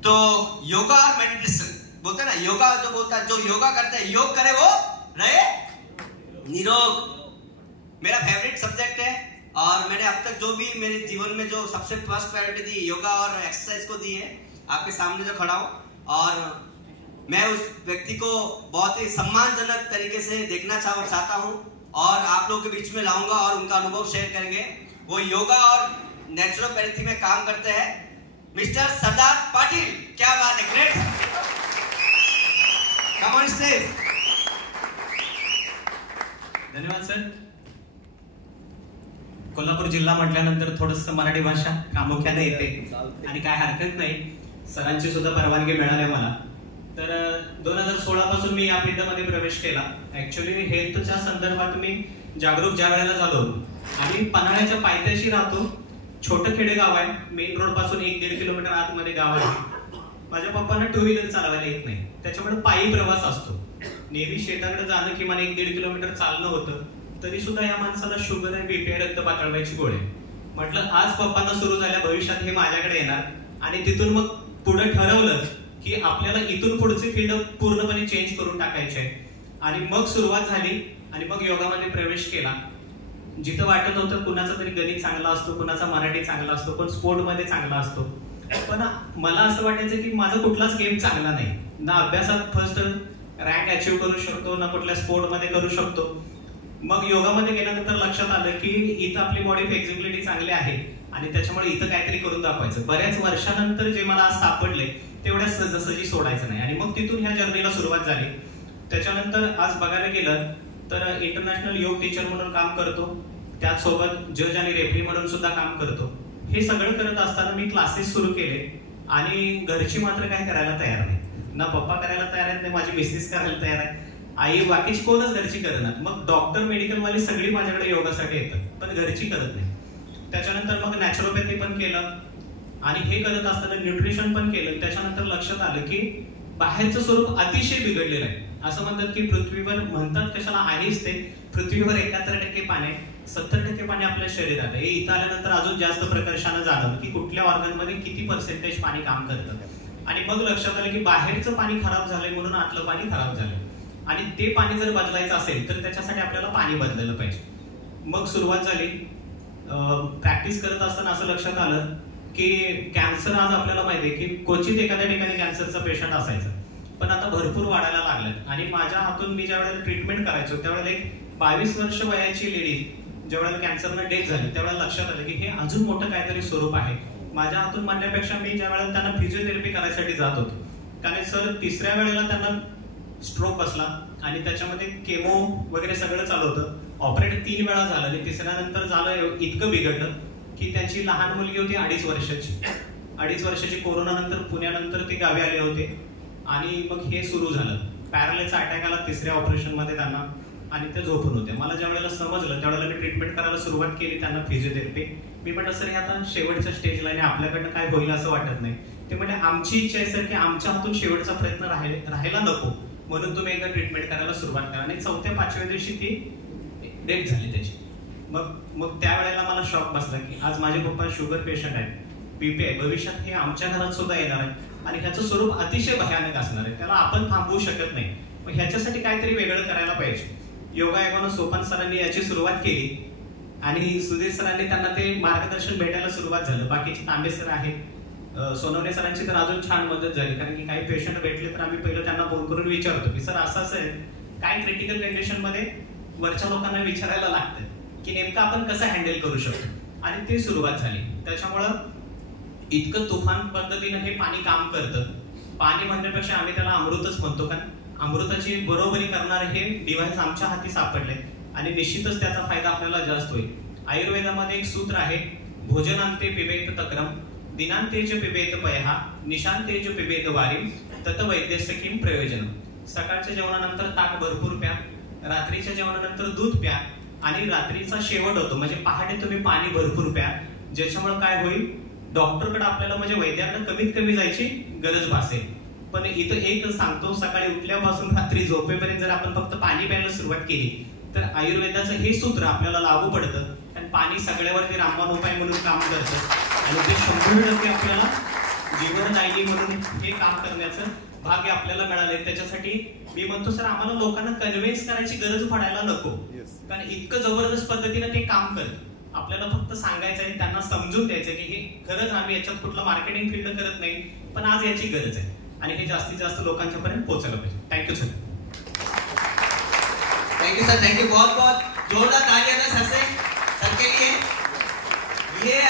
तो योगा और मेडिटेशन बोलते ना, योगा जो बोलता है, जो योगा करते हैं, योग करे वो रहे निरोग। मेरा फेवरेट सब्जेक्ट है और मैंने अब तक जो भी मेरे जीवन में जो सबसे फर्स्ट प्रायोरिटी दी योगा और एक्सरसाइज को दी है, आपके सामने जो खड़ा हूं, और मैं उस व्यक्ति को बहुत ही सम्मानजनक तरीके से देखना चाहता हूं और आप लोगों के बीच में लाऊंगा और उनका अनुभव शेयर करेंगे। वो योगा और नेचुरोपैथी में काम करते हैं, मिस्टर सरदार पाटिल। क्या बात है, ग्रेट, कम ऑन स्टेज। धन्यवाद सर। कोल्हापूर जिल्हा म्हटल्यानंतर थोडस मराठी भाषा प्रामुख्याने येते आणि काय हरकत नाही, सरांची सुद्धा परवानगी मिळाली मला। तर 2016 पासून मी या फील्डमध्ये प्रवेश केला। ऍक्च्युअली हेल्थच्या संदर्भात मी जागरूक ज्या वेळेला झालो, आणि पन्हाळ्याच्या पायथ्याशी राहतो, छोटं खेडेगाव आहे, मेन रोड पासून 1-1.5 किलोमीटर आतमध्ये गाव आहे। माझ्या पप्पांना टू व्हीलर चालवायला येत नाही, त्याच्यामुळे पायी प्रवास असतो। नेहमी शेताकडे जाणं किमान 1-1.5 किलोमीटर चालणं होतं, तरी सुद्धा या माणसाला शुगर आहे, बीपी आहे, रक्त पातळवायची गोळी। म्हटलं आज पप्पांना सुरू झाल्या, भविष्यात हे माझ्याकडे येणार, आणि तिथून मग पुढे ठरवलं की आपल्याला इथून पुढची फील्ड पूर्णपणे चेंज करून टाकायची आहे। आणि मग सुरुवात झाली आणि मग योगामध्ये प्रवेश केला। जिथं वाटत होतं कुणाचा तरी गणित चांगला असतो, कुणाचा मराठी चांगला असतो, कोण स्पोर्ट मध्ये चांगला असतो, पण मला असं वाटायचं की माझा कुठलाच गेम चांगला नाही, ना अभ्यासात फर्स्ट रँक अचीव करू शकतो, ना कुठल्या स्पोर्ट मध्ये करू शकतो। मग योगामध्ये गेल्यानंतर लक्षात आलं की इथं आपली बॉडी फ्लेक्झिबिलिटी चांगली आहे आणि त्याच्यामुळे इथं काहीतरी करून दाखवायचं। बऱ्याच वर्षानंतर जे मला आज सापडले तेवढ्या सहजासहजी सोडायचं नाही, आणि मग तिथून ह्या जर्नीला सुरुवात झाली। त्याच्यानंतर आज बघायला गेलं तर इंटरनॅशनल योग टीचर म्हणून काम करतो, त्याचसोबत जज आणि रेफरी म्हणून सुद्धा काम करतो। हे सगळं करत असताना मी क्लासेस सुरू केले, आणि घरची मात्र काय करायला तयार नाही, ना पप्पा करायला तयार आहेत, नाही माझी मिसेस करायला तयार आहे, आई बाकीची कोणच घरची करणार। मग डॉक्टर मेडिकल वाली सगळी माझ्याकडे योगासाठी येतात, पण घरची करत नाही। त्याच्यानंतर मग नॅचरोपॅथी पण केलं, आणि हे करत असताना न्यूट्रिशन पण केलं। त्याच्यानंतर लक्षात आलं की बाहेरचं स्वरूप अतिशय बिघडलेलं आहे। असं म्हणतात की पृथ्वीवर, म्हणतात कशाला आहेच ते, पृथ्वीवर 71% पाणी आहे, 70% पाणी आपल्या शरीरात आहे। इथं आल्यानंतर अजून जास्त प्रकर्षानं जाणवलं की कुठल्या ऑर्गन मध्ये किती पर्सेंटेज पाणी काम करतं। आणि मग लक्षात आलं की बाहेरचं पाणी खराब झालंय म्हणून आतलं पाणी खराब झालंय, आणि ते पाणी जर बदलायचं असेल तर त्याच्यासाठी आपल्याला पाणी बदलायला पाहिजे। मग सुरुवात झाली, प्रॅक्टिस करत असताना असं लक्षात आलं की कॅन्सर आज आपल्याला माहिती आहे की क्वचित एखाद्या ठिकाणी कॅन्सरचा पेशंट असायचा, पण आता भरपूर वाढायला लागलं। आणि माझ्या हातून मी ज्या वेळेला ट्रीटमेंट करायचो त्यावेळेला एक 22 वर्ष वयाची लेडी ज्यावेळेला कॅन्सरनं डेथ झाली त्यावेळेला लक्षात आलं की हे अजून मोठं काहीतरी स्वरूप आहे। माझ्या हातून म्हणण्यापेक्षा मी ज्या वेळेला त्यांना फिजिओथेरपी करायसाठी जात होतो, कारण सर 3ऱ्या वेळेला त्यांना स्ट्रोक बसला आणि त्याच्यामध्ये केमो वगैरे सगळं चालू होतं। ऑपरेट 3 वेळा झालं आणि 3ऱ्या नंतर झालं इतकं बिघडलं की त्यांची लहान मुलगी होती 2.5 वर्षाची, 2.5 वर्षाची, कोरोना नंतर पुण्यानंतर ते गावी आले होते, आणि मग हे सुरू झालं। पॅरालाइजचा अटॅक आला 3ऱ्या ऑपरेशन मध्ये त्यांना, आणि ते झोपून होते। मला ज्या वेळेला समजलं त्यावेळेला मी ट्रीटमेंट करायला सुरुवात केली त्यांना, फिजिओथेरपी। मी म्हटलं सर हे आता शेवटच्या स्टेजला आणि आपल्याकडनं काय होईल असं वाटत नाही। ते म्हणजे आमची इच्छा आहे सर की आमच्या हातून शेवटचा प्रयत्न राहायला नको, म्हणून तुम्ही एकदा ट्रीटमेंट करायला सुरुवात करा। आणि 4थ्या-5व्या दिवशी ती डेथ झाली त्याची। मग त्यावेळेला मला शॉक बसला की आज माझे पप्पा शुगर पेशंट आहेत, बीपी आहे, भविष्यात हे आमच्या घरात सुद्धा येणार आहे, आणि ह्याचं स्वरूप अतिशय भयानक असणार आहे, त्याला आपण थांबवू शकत नाही। मग ह्याच्यासाठी काहीतरी वेगळं करायला पाहिजे। योगायोगानं सोपान सरांनी याची सुरुवात केली, आणि सुधीर सरांनी त्यांना ते मार्गदर्शन भेटायला सुरुवात झालं। बाकीचे तांबे सर आहेत, सोनवणे सरांची तर अजून छान मदत झाली, कारण की काही पेशंट भेटले तर आम्ही पहिलं त्यांना फोन करून विचारतो की सर असं असं आहे, काय क्रिटिकल कंडिशन मध्ये वरच्या लोकांना विचारायला लागतं की नेमकं आपण कसं हँडल करू शकतो, आणि ती सुरुवात झाली। त्याच्यामुळं इतकं तुफान पद्धतीनं हे पाणी काम करतं। पाणी म्हणण्यापेक्षा आम्ही त्याला अमृतच म्हणतो, कारण अमृताची बरोबरी करणारे हे डिव्हाइस आमच्या हाती सापडले, आणि निश्चितच त्याचा फायदा आपल्याला जास्त होईल। आयुर्वेदामध्ये एक सूत्र आहे, भोजनांते पिबेत तक्रम, दिनांतेच पिबेत पयहा, निशांतेच पिबेत वारी, तत वैद्यस्य किं प्रयोजन। सकाळच्या जेवणानंतर ताक भरपूर प्या, रात्रीच्या जेवणानंतर दूध प्या, आणि रात्रीचा शेवट होतो म्हणजे पहाटे तुम्ही पाणी भरपूर प्या, ज्याच्यामुळे काय होईल, डॉक्टरकडे आपल्याला म्हणजे वैद्याकडे कमीत कमी जायची गरज भासेल। पण इथं एक सांगतो, सकाळी उठल्यापासून रात्री झोपेपर्यंत जर आपण फक्त पाणी प्यायला सुरुवात केली तर आयुर्वेदाचं हे सूत्र आपल्याला लागू पडतं, आणि पाणी सगळ्यावरती रामबाण उपाय म्हणून काम करतं, आणि ते 100% आपल्याला जीवनदायिनी म्हणून हे काम करण्याचं भाग्य आपल्याला मिळाले. त्याच्यासाठी मी म्हणतो सर, आम्हाला लोकांना कन्व्हिन्स करायची गरज पडायला नको, कारण इतकं जबरदस्त पद्धतीने ते काम करतं. आपल्याला फक्त सांगायचं आहे, त्यांना समजून द्यायचं की हे खरंच आम्ही याच्यात कुठलं मार्केटिंग फील्ड करत नाही, पण आज याची गरज आहे आणि हे जास्तीत जास्त लोकांच्या पर्यंत पोहोचलं पाहिजे. Thank you sir. Thank you sir, thank you. बहुत बहुत जोरदार तालियां सर के लिए. ये